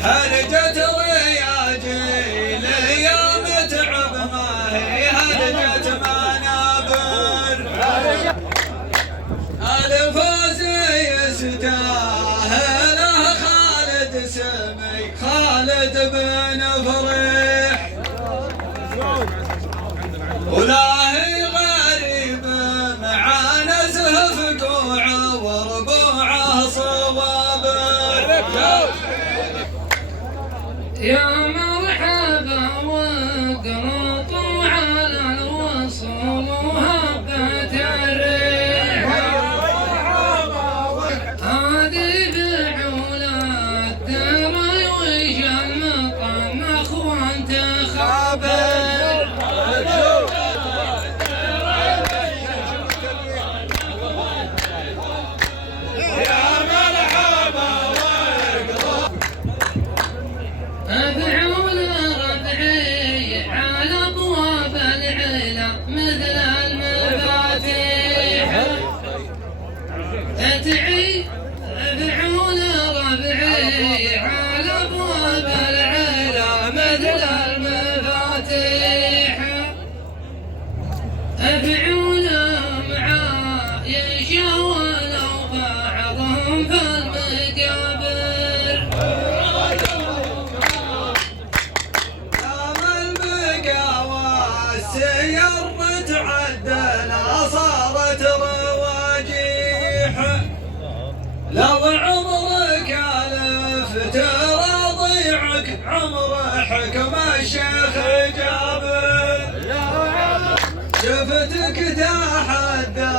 هرجت رياجيل يا متعب ما هي هرجت منابر الفوز يستاهله خالد سمي خالد بن فريح ولا هي غريب معانا زهف قوعه وربوعه صوابر يا مرحبا وقرطوا على الوصول وهبت الريح هذه بعولى الدرى وش المطنخ وانت خابر ادعون ربعي على ابواب العلا مثل المفاتيح ادعون معايش ولو بعضهم في المقابر دام المقاوى السير تعدل صارت رواجيح لو عمرك ألف ترى ضيعك عمر حكم الشيخ جابر شفتك تحدى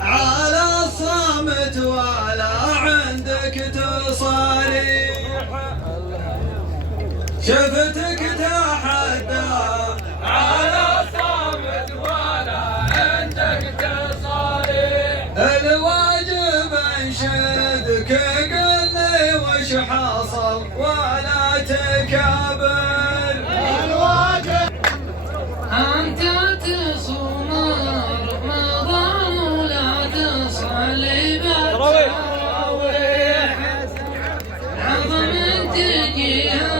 على الصمت ولا عندك تصاريح شفتك تحدى على الصمت ولا عندك تصاريح الواجب انشدك قل لي وش حصل ولا تكابر الواجب أنت تصوم رمضان ولا تصلي بالتراويح عظم تجيها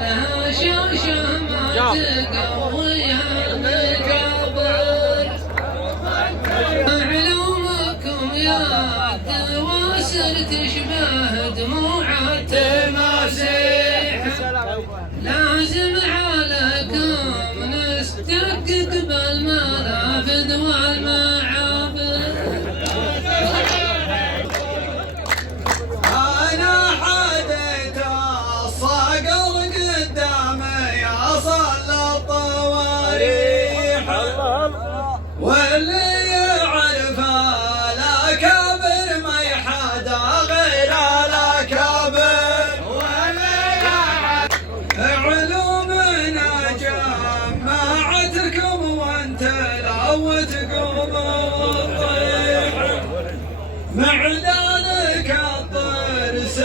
لها شوشة ما تقويها المقابر علومكم يا الدواسر تشبه دموع التماسيح لازم عليكم نستدقق بالمنافذ والمعابر أنا حديت الصقر قدامي أصل الطواريح واللي يعرف الأكابر ما يحدى غير الأكابر علومنا جمعتكم وانت لو تقوم وتطيح معدانك الطرس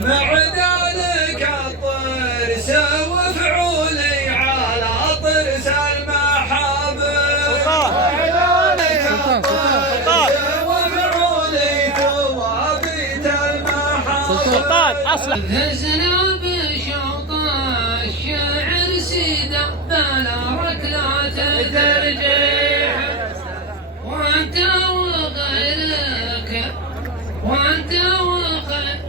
معدانك الطرس وفعولي على طرس المحابر معدانك الطرس وفعولي توابيت المحابر هزنا بشوط الشعر سيدا بلا ركلات ترجيح وانت وغيرك وانت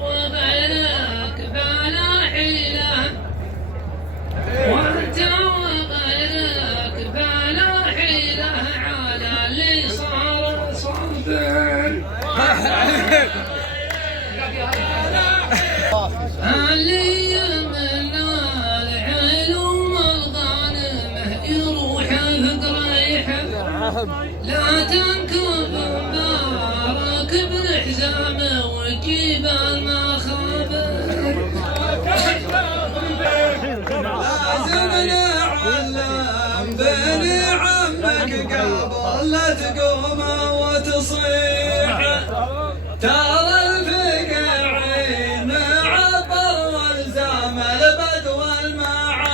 وغيرك بلا حيلة وانت وغيرك بلا حيلة على اللي صار صابر اللي يمنى العلوم الغانمه يروح فقريحه لا تنكب مبارك بالحزامه وجيب المخابر لازم نعلم بني عمك قبل لا تقوم وتصيح ترى الفقاعين عبر والزام البدو المعارف